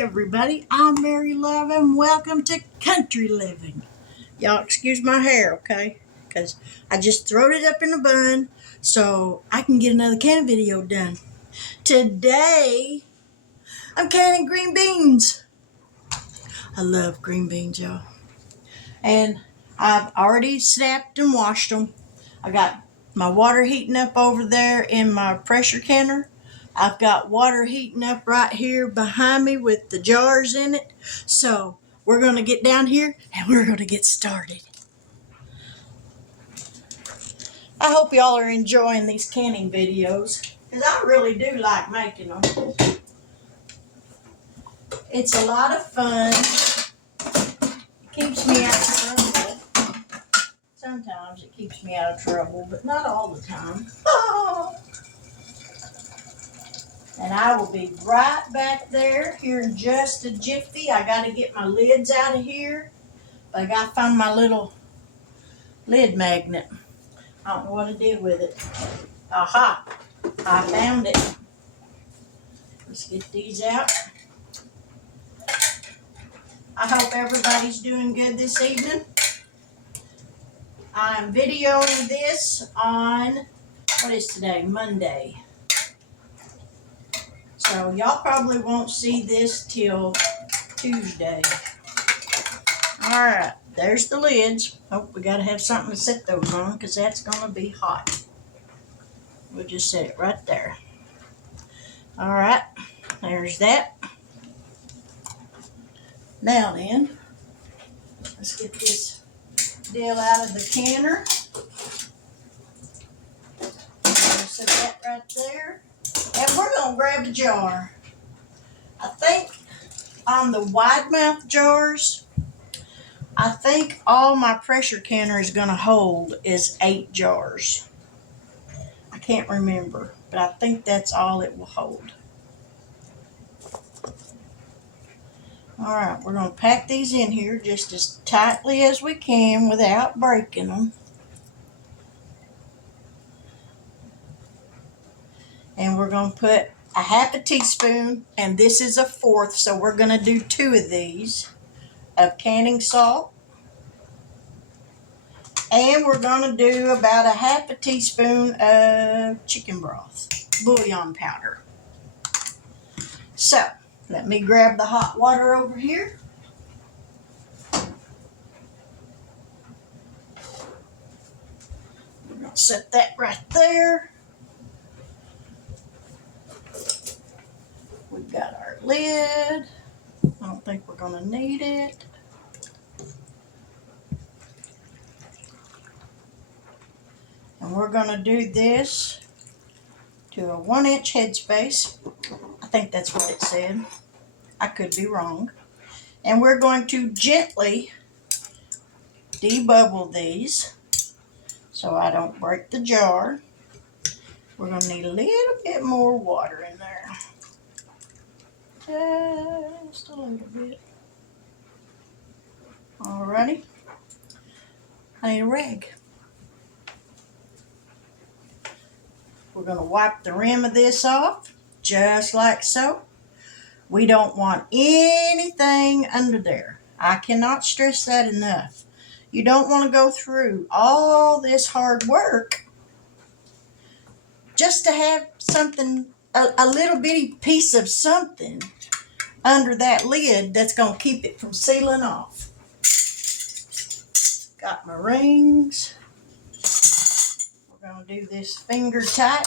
Everybody, I'm Mary Love and welcome to Country Living. Y'all excuse my hair, okay? Because I just throwed it up in a bun so I can get another canning video done. Today, I'm canning green beans. I love green beans, y'all. And I've already snapped and washed them. I got my water heating up over there in my pressure canner. I've got water heating up right here behind me with the jars in it. So we're going to get down here and we're going to get started. I hope y'all are enjoying these canning videos because I really do like making them. It's a lot of fun. It keeps me out of trouble. Sometimes it keeps me out of trouble, but not all the time. And I will be right back there here in just a jiffy. I got to get my lids out of here. But I got to find my little lid magnet. I don't know what I did with it. Aha! I found it. Let's get these out. I hope everybody's doing good this evening. I'm videoing this on, what is today? Monday. So y'all probably won't see this till Tuesday. Alright, there's the lids. Oh, we gotta have something to set those on because that's gonna be hot. We'll just set it right there. Alright, there's that. Now then, let's get this deal out of the canner. Set that right there. And we're gonna grab a jar. I think on the wide mouth jars, I think all my pressure canner is going to hold is 8 jars. I can't remember, but I think that's all it will hold. All right, we're going to pack these in here just as tightly as we can without breaking them. And we're going to put a half a teaspoon, and this is a fourth, so we're going to do 2 of these, of canning salt. And we're going to do about a half a teaspoon of chicken broth, bouillon powder. So, let me grab the hot water over here. We're going to set that right there. We've got our lid. I don't think we're going to need it. And we're going to do this to a 1-inch headspace. I think that's what it said. I could be wrong. And we're going to gently debubble these so I don't break the jar. We're going to need a little bit more water in there. Just a little bit. Alrighty. I need a rag. We're going to wipe the rim of this off, just like so. We don't want anything under there. I cannot stress that enough. You don't want to go through all this hard work just to have something, a little bitty piece of something under that lid that's going to keep it from sealing off. Got my rings. We're going to do this finger tight.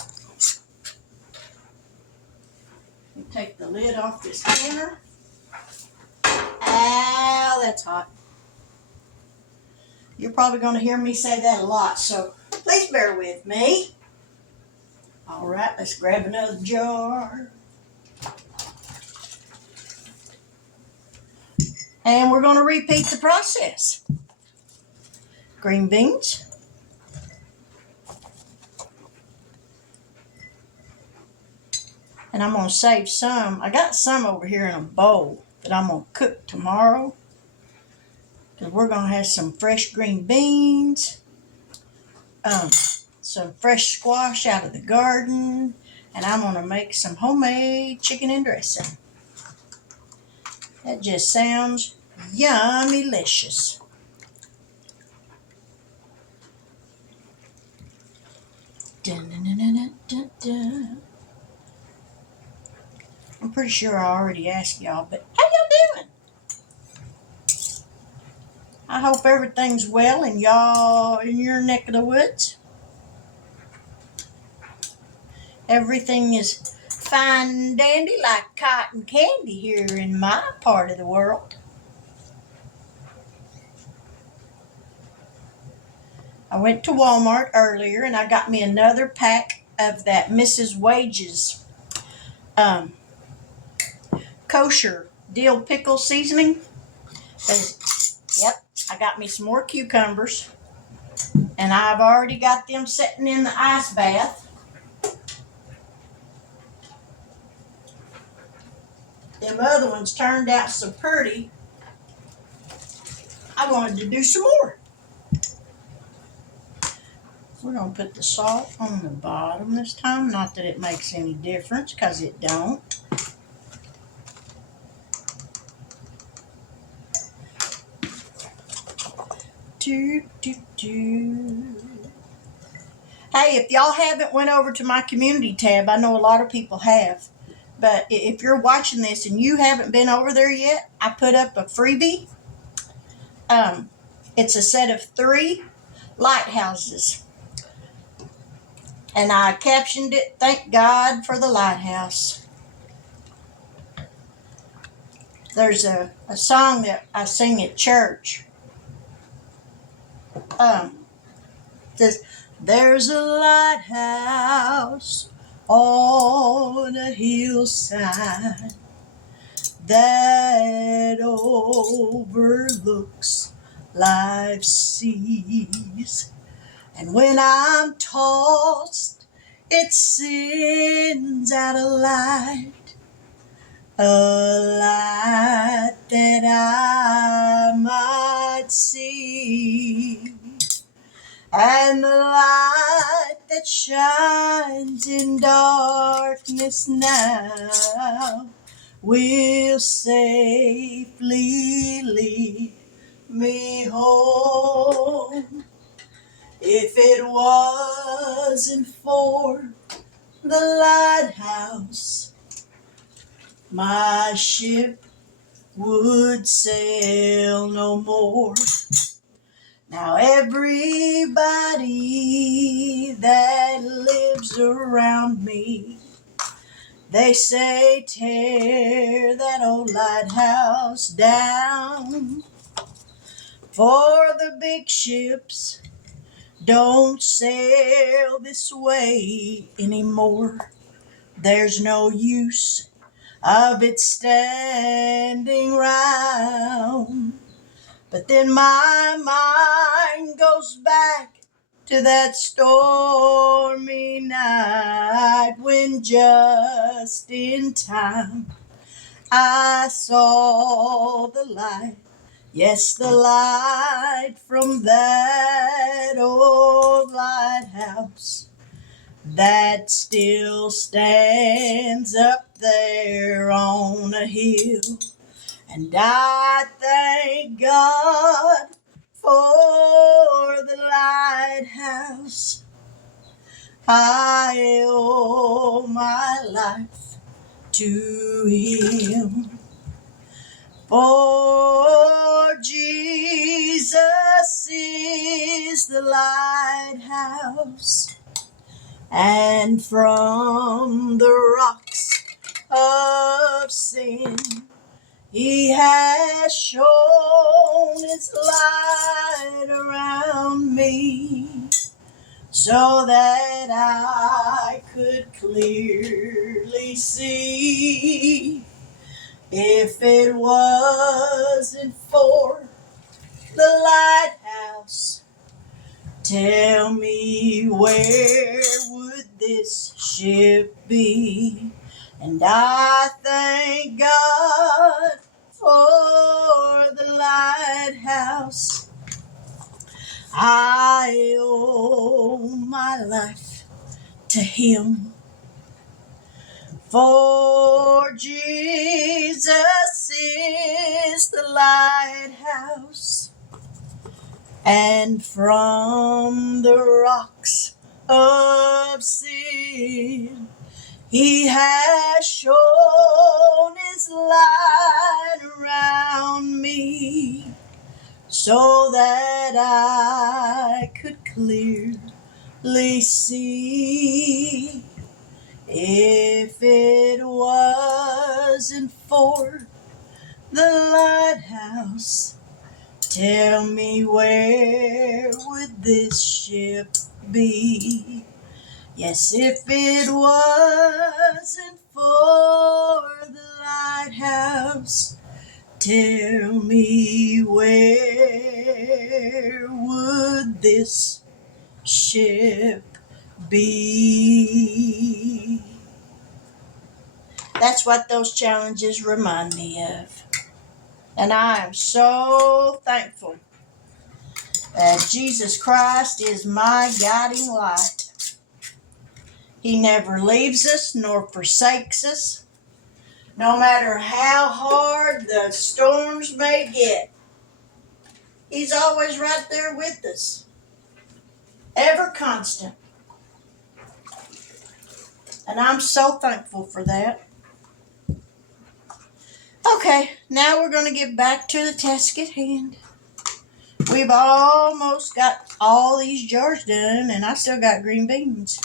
You take the lid off this canner. Ow, that's hot. You're probably going to hear me say that a lot, so please bear with me. All right, let's grab another jar. And we're going to repeat the process. Green beans. And I'm going to save some. I got some over here in a bowl that I'm going to cook tomorrow. Because we're going to have some fresh green beans. Some fresh squash out of the garden. And I'm going to make some homemade chicken and dressing. That just sounds yummy-licious. Dun-dun-dun-dun-dun-dun. I'm pretty sure I already asked y'all, but how y'all doing? I hope everything's well in y'all in your neck of the woods. Everything is fine and dandy like cotton candy here in my part of the world. I went to Walmart earlier and I got me another pack of that Mrs. Wages kosher dill pickle seasoning. Yep, I got me some more cucumbers and I've already got them sitting in the ice bath. Them other ones turned out so pretty, I wanted to do some more. We're going to put the salt on the bottom this time. Not that it makes any difference, because it don't. Do, do, do. Hey, if y'all haven't went over to my community tab, I know a lot of people have. But if you're watching this and you haven't been over there yet, I put up a freebie. It's a set of 3 lighthouses. And I captioned it, "Thank God for the Lighthouse." There's a song that I sing at church. Says, "There's a lighthouse on a hillside that overlooks life's seas. And when I'm tossed, it sends out a light that I might see. And the light that shines in darkness now will safely lead me home. If it wasn't for the lighthouse, my ship would sail no more." Now everybody that lives around me, they say, "Tear that old lighthouse down." For the big ships don't sail this way anymore. There's no use of it standing round. But then my mind goes back to that stormy night when just in time I saw the light. Yes, the light from that old lighthouse that still stands up there on a hill. And I thank God for the lighthouse. I owe my life to Him. For Jesus is the lighthouse, and from the rocks of sin He has shone His light around me, so that I could clearly see. If it wasn't for the lighthouse, tell me, where would this ship be? And I thank God for the lighthouse. I owe my life to Him. For Jesus is the lighthouse, and from the rocks of sin He has shown His light around me, so that I could clearly see. If it wasn't for the lighthouse, tell me, where would this ship be? Yes, if it wasn't for the lighthouse, tell me, where would this ship be? That's what those challenges remind me of. And I am so thankful that Jesus Christ is my guiding light. He never leaves us nor forsakes us. No matter how hard the storms may get, He's always right there with us. Ever constant. And I'm so thankful for that. Okay, now we're going to get back to the task at hand. We've almost got all these jars done, and I still got green beans.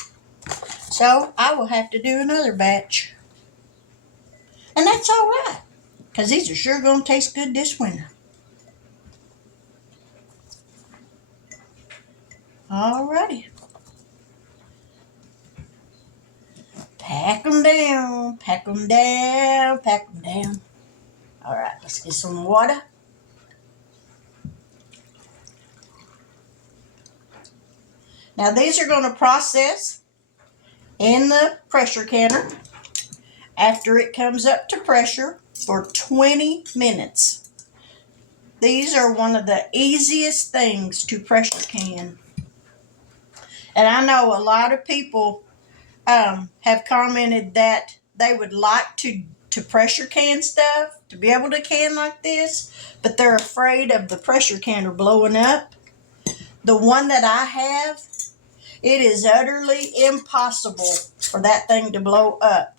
So I will have to do another batch. And that's all right, because these are sure going to taste good this winter. Alrighty. Pack them down, pack them down, pack them down. Alright, let's get some water. Now these are going to process in the pressure canner after it comes up to pressure for 20 minutes. These are one of the easiest things to pressure can. And I know a lot of people have commented that they would like to pressure can stuff, to be able to can like this, but they're afraid of the pressure canner blowing up. The one that I have, it is utterly impossible for that thing to blow up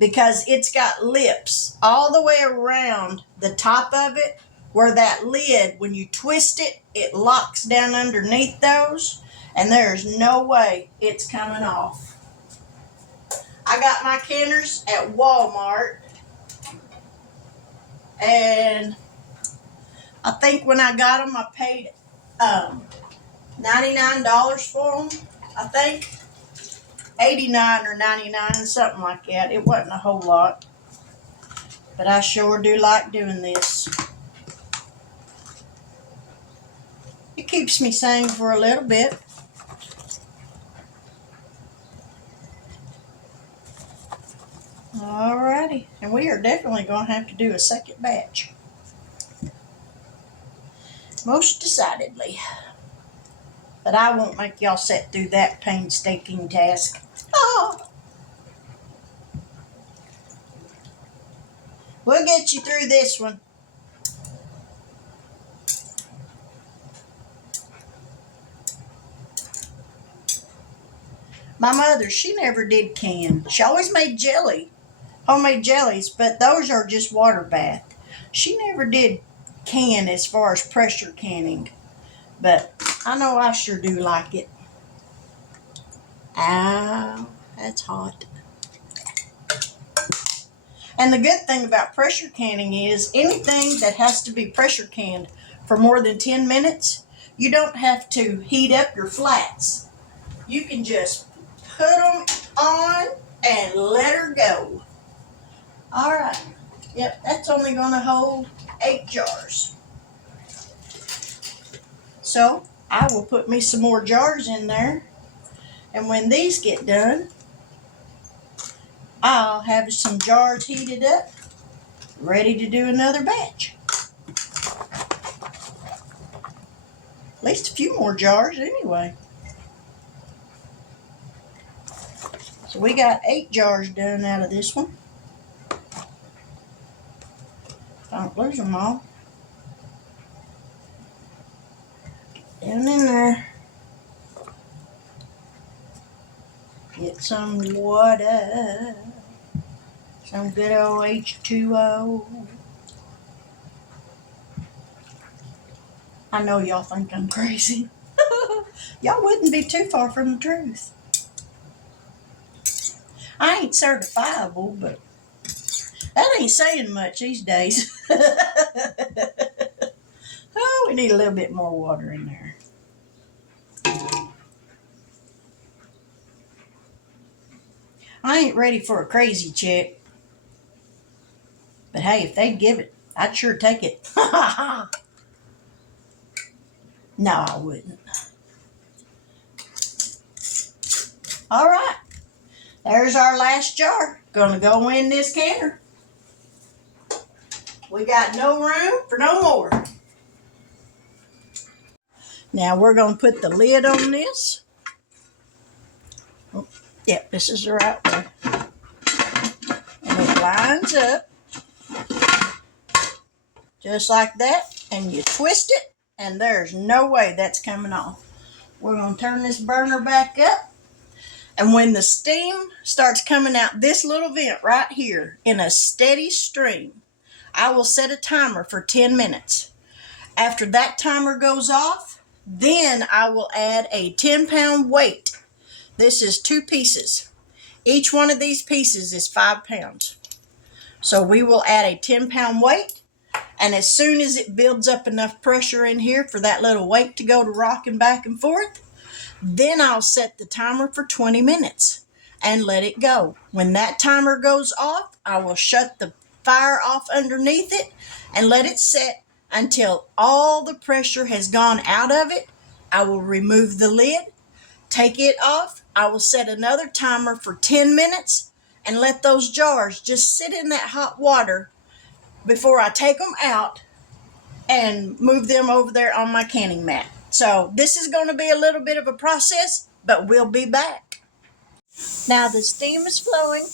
because it's got lips all the way around the top of it, where that lid, when you twist it, it locks down underneath those, and there's no way it's coming off. I got my canners at Walmart, and I think when I got them, I paid $99 for them. I think $89 or $99, something like that. It wasn't a whole lot, but I sure do like doing this. It keeps me sane for a little bit. Alrighty, and we are definitely going to have to do a second batch. Most decidedly. But I won't make y'all sit through that painstaking task. Oh! We'll get you through this one. My mother, she never did can. She always made jelly, homemade jellies, but those are just water bath. She never did can as far as pressure canning, but I know I sure do like it. Ow, that's hot. And the good thing about pressure canning is anything that has to be pressure canned for more than 10 minutes, you don't have to heat up your flats. You can just put them on and let her go. All right. Yep, that's only going to hold 8 jars. So I will put me some more jars in there. And when these get done, I'll have some jars heated up, ready to do another batch. At least a few more jars anyway. So So we got 8 jars done out of this one. Don't lose them all. Down in there. Get some water. Some good old H2O. I know y'all think I'm crazy. Y'all wouldn't be too far from the truth. I ain't certifiable, but that ain't saying much these days. Oh, we need a little bit more water in there. I ain't ready for a crazy check. But hey, if they'd give it, I'd sure take it. No, I wouldn't. All right. There's our last jar. Gonna go in this canner. We got no room for no more. Now we're gonna put the lid on this. Oh, yep, this is the right way. And it lines up. Just like that. And you twist it, and there's no way that's coming off. We're gonna turn this burner back up. And when the steam starts coming out this little vent right here in a steady stream, I will set a timer for 10 minutes. After that timer goes off, then I will add a 10-pound weight. This is 2 pieces. Each one of these pieces is 5 pounds. So we will add a 10-pound weight, and as soon as it builds up enough pressure in here for that little weight to go to rocking back and forth, then I'll set the timer for 20 minutes and let it go. When that timer goes off, I will shut the fire off underneath it and let it set until all the pressure has gone out of it. I will remove the lid, take it off. I will set another timer for 10 minutes and let those jars just sit in that hot water before I take them out and move them over there on my canning mat. So this is going to be a little bit of a process, but we'll be back. Now the steam is flowing.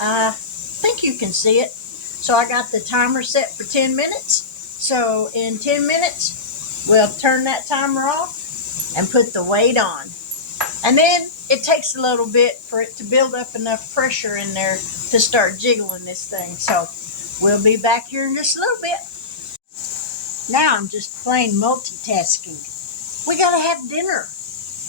I think you can see it. So I got the timer set for 10 minutes. So in 10 minutes, we'll turn that timer off and put the weight on. And then it takes a little bit for it to build up enough pressure in there to start jiggling this thing. So we'll be back here in just a little bit. Now I'm just plain multitasking. We gotta have dinner.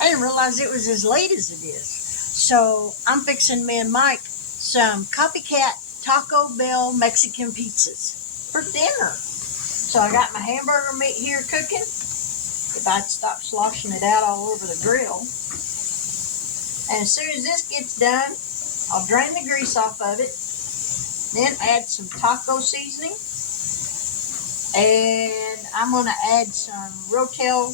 I didn't realize it was as late as it is. So I'm fixing me and Mike some copycat Taco Bell Mexican pizzas for dinner. So I got my hamburger meat here cooking. If I'd stop sloshing it out all over the grill. And as soon as this gets done, I'll drain the grease off of it. Then add some taco seasoning. And I'm going to add some Rotel,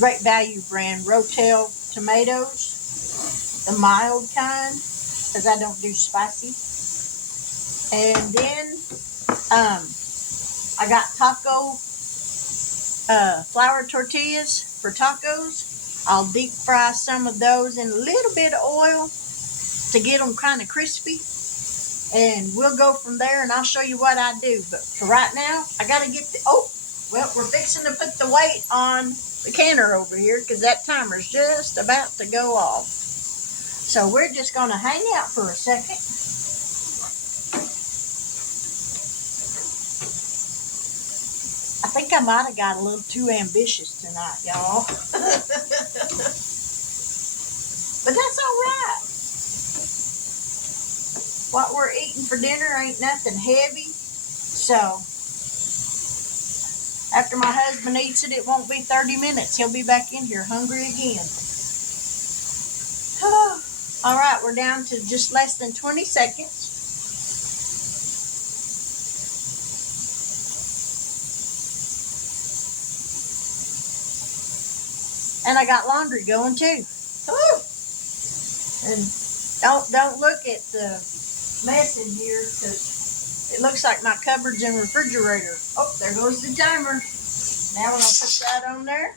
Great Value brand Rotel tomatoes, the mild kind, because I don't do spicy. And then I got taco flour tortillas for tacos. I'll deep fry some of those in a little bit of oil to get them kind of crispy. And we'll go from there, and I'll show you what I do. But for right now, I got to get we're fixing to put the weight on the canner over here because that timer's just about to go off. So we're just going to hang out for a second. I think I might have got a little too ambitious tonight, y'all. But that's all right. What we're eating for dinner ain't nothing heavy. So, after my husband eats it, it won't be 30 minutes. He'll be back in here hungry again. All right, we're down to just less than 20 seconds. And I got laundry going too. Woo! And don't look at the mess in here because it looks like my cupboards and refrigerator. Oh, there goes the timer. Now we're going to put that on there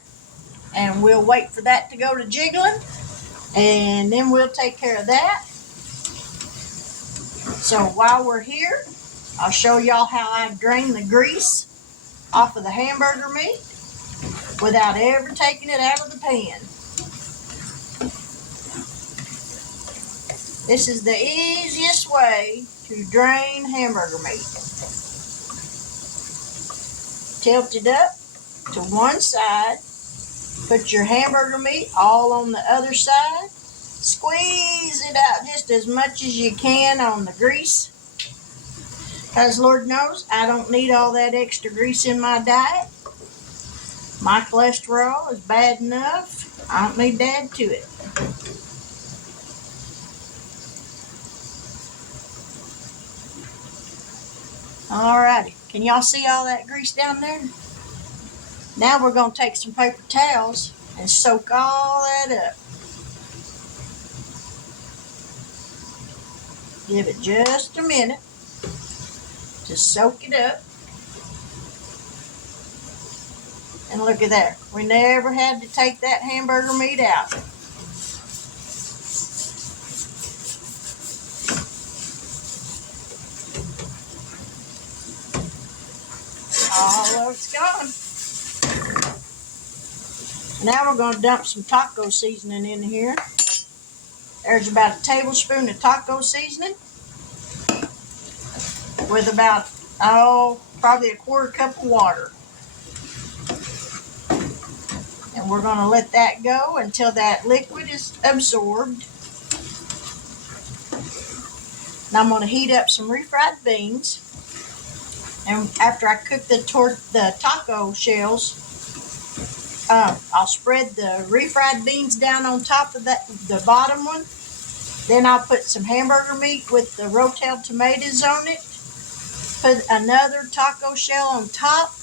and we'll wait for that to go to jiggling And then we'll take care of that. So while we're here, I'll show y'all how I drain the grease off of the hamburger meat without ever taking it out of the pan. This is the easiest way to drain hamburger meat. Tilt it up to one side. Put your hamburger meat all on the other side. Squeeze it out just as much as you can on the grease. Because Lord knows I don't need all that extra grease in my diet. My cholesterol is bad enough. I don't need to add to it. Alrighty. Can y'all see all that grease down there? Now we're going to take some paper towels and soak all that up. Give it just a minute to soak it up. And look at there. We never had to take that hamburger meat out. All of it's gone. Now we're going to dump some taco seasoning in here. There's about a tablespoon of taco seasoning with about, probably a quarter cup of water. And we're going to let that go until that liquid is absorbed. And I'm going to heat up some refried beans. And after I cook the taco shells, I'll spread the refried beans down on top of the bottom one. Then I'll put some hamburger meat with the Rotel tomatoes on it. Put another taco shell on top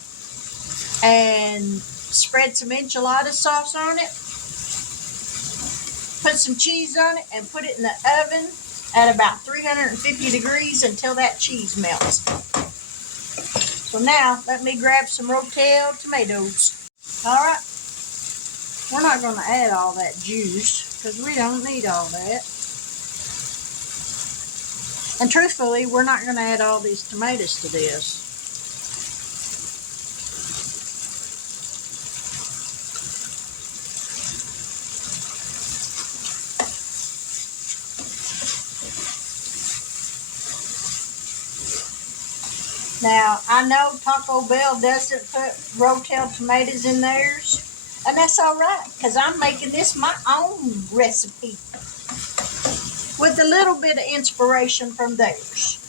and spread some enchilada sauce on it. Put some cheese on it and put it in the oven at about 350 degrees until that cheese melts. So now let me grab some Rotel tomatoes. Alright, we're not going to add all that juice because we don't need all that. And truthfully, we're not going to add all these tomatoes to this. Now, I know Taco Bell doesn't put Rotel tomatoes in theirs, and that's all right, because I'm making this my own recipe with a little bit of inspiration from theirs.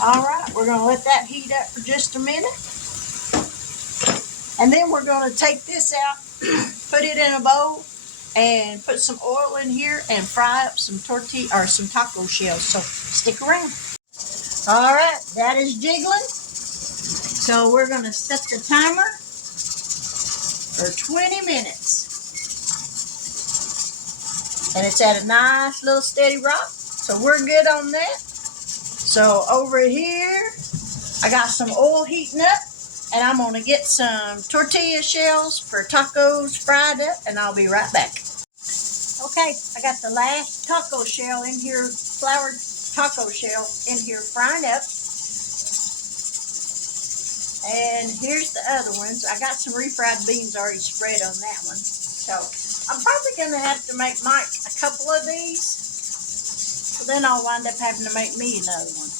All right, we're going to let that heat up for just a minute, and then we're going to take this out, put it in a bowl, and put some oil in here and fry up some tortilla or some taco shells. So stick around. All right, that is jiggling. So we're going to set the timer for 20 minutes. And it's at a nice little steady rock. So we're good on that. So over here, I got some oil heating up. And I'm going to get some tortilla shells for tacos fried up. And I'll be right back. Okay, I got the last taco shell in here, floured taco shell in here frying up. And here's the other ones. I got some refried beans already spread on that one. So I'm probably going to have to make Mike a couple of these. So then I'll wind up having to make me another one.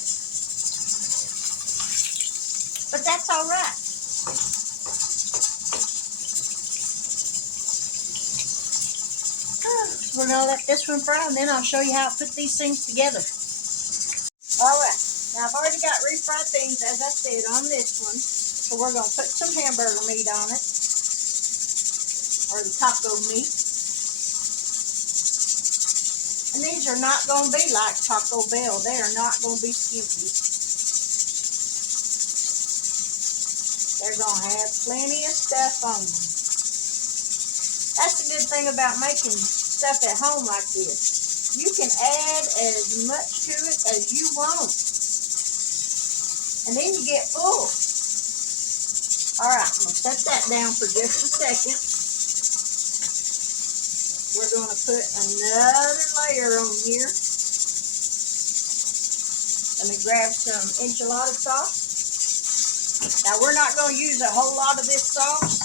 But that's all right. We're going to let this one fry, and then I'll show you how I put these things together. All right. Now, I've already got refried beans, as I said, on this one. So we're going to put some hamburger meat on it, or the taco meat. And these are not going to be like Taco Bell. They are not going to be skimpy. They're going to have plenty of stuff on them. That's the good thing about making stuff at home like this. You can add as much to it as you want. And then you get full. All right, I'm going to set that down for just a second. we're going to put another layer on here. Let me grab some enchilada sauce. Now, we're not going to use a whole lot of this sauce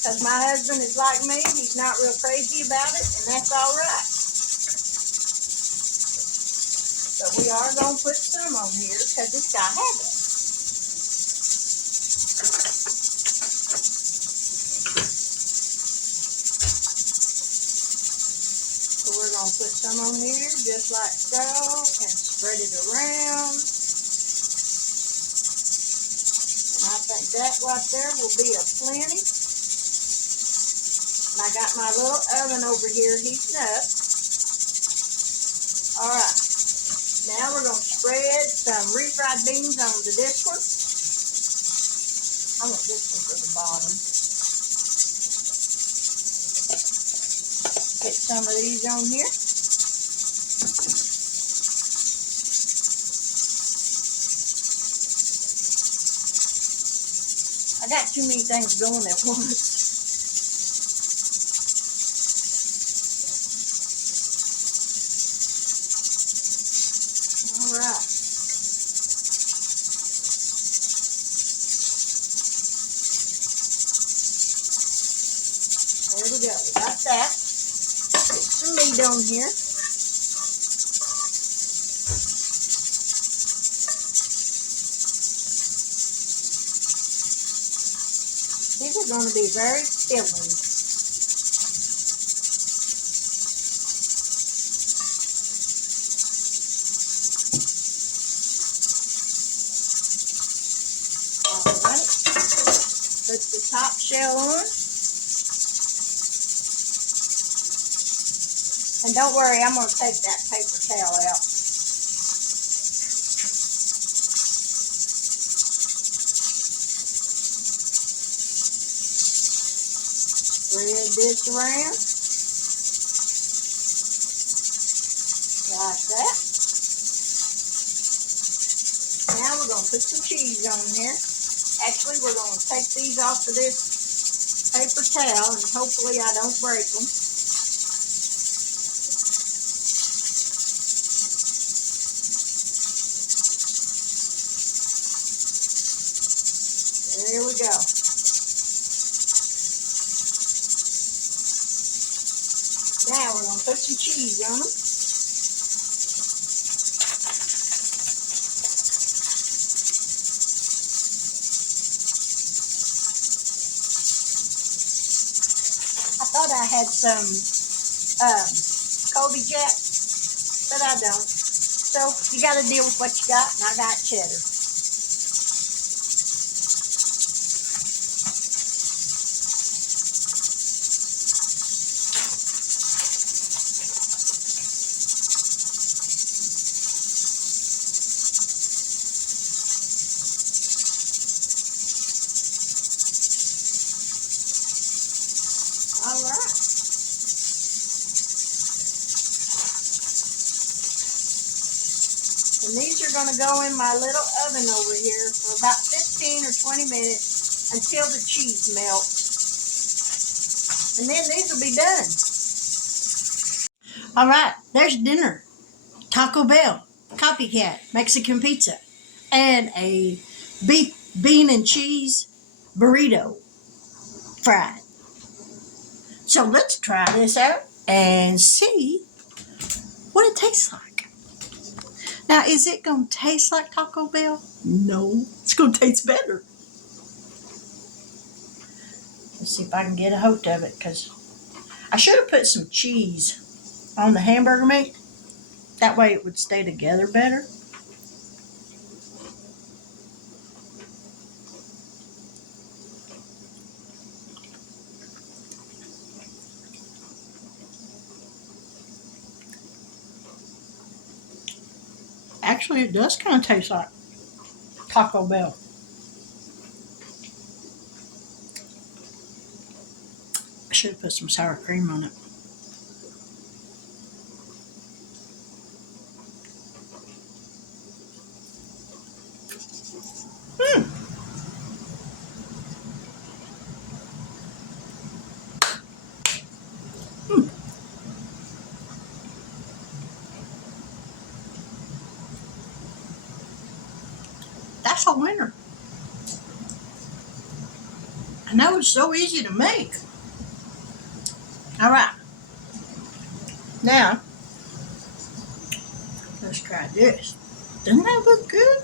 because my husband is like me. He's not real crazy about it, and that's all right. But we are going to put some on here because it's got to have it. So we're going to put some on here just like so and spread it around. I think that right there will be a plenty. And I got my little oven over here heating up. All right. Now we're going to spread some refried beans onto this one. I want this one for the bottom. Get some of these on here. I got too many things going at once. All right. There we go. We got that. Put some meat on here. These are going to be very filling. Alright. Put the top shell on. And don't worry, I'm going to take that paper towel out. Spread this around. Like that. Now we're going to put some cheese on here. Actually, we're going to take these off of this paper towel and hopefully I don't break them. There we go. Now we're going to put some cheese on them. I thought I had some Colby Jack, but I don't. So you got to deal with what you got, and I got cheddar. All right. And these are going to go in my little oven over here for about 15 or 20 minutes until the cheese melts. And then these will be done. All right, there's dinner. Taco Bell, Copycat, Mexican pizza, and a beef, bean, and cheese burrito fried. So let's try this out and see what it tastes like. Now, is it going to taste like Taco Bell? No, it's going to taste better. Let's see if I can get a hold of it, because I should have put some cheese on the hamburger meat. That way it would stay together better. Actually, it does kind of taste like Taco Bell. I should have put some sour cream on it. last all winter. And that was so easy to make. All right, now let's try this. Doesn't that look good?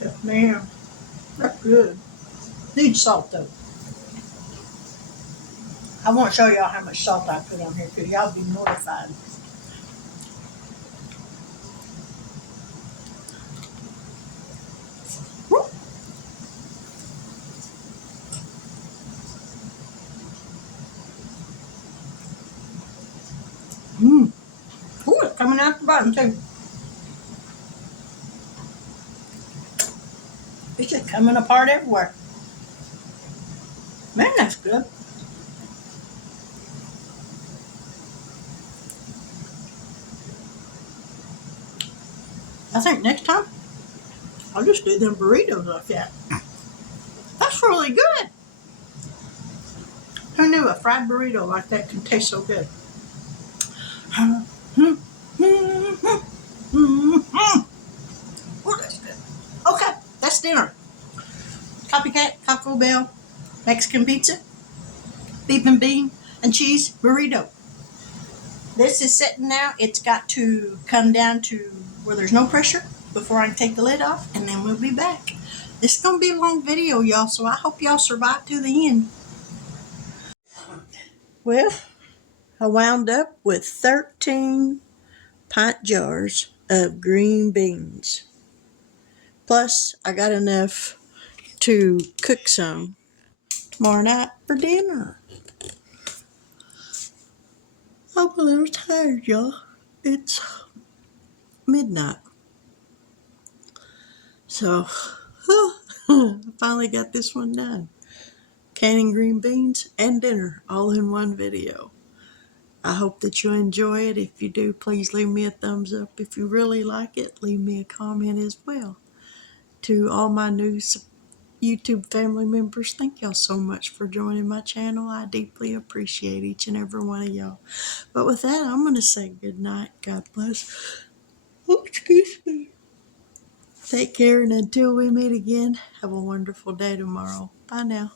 Yes, ma'am. That's good. Needs salt though. I won't show y'all how much salt I put on here because y'all be mortified. Mmm. Ooh, it's coming out the bottom too. It's just coming apart everywhere. Man, that's good. I think next time I'll just do them burritos like that. That's really good. Who knew a fried burrito like that can taste so good? Oh, that's good. Okay, that's dinner. Copycat, Taco Bell, Mexican pizza, beef and bean, and cheese burrito. This is sitting now. It's got to come down to where there's no pressure before I can take the lid off, and then we'll be back. This is going to be a long video, y'all, so I hope y'all survive to the end. Well, I wound up with 13 pint jars of green beans. Plus, I got enough to cook some tomorrow night for dinner. I'm a little tired, y'all. It's midnight. So, I finally got this one done. Canning green beans and dinner all in one video. I hope that you enjoy it. If you do, please leave me a thumbs up. If you really like it, leave me a comment as well. To all my new YouTube family members, thank y'all so much for joining my channel. I deeply appreciate each and every one of y'all. But with that, I'm going to say good night. God bless. Oh, excuse me. Take care, and until we meet again, have a wonderful day tomorrow. Bye now.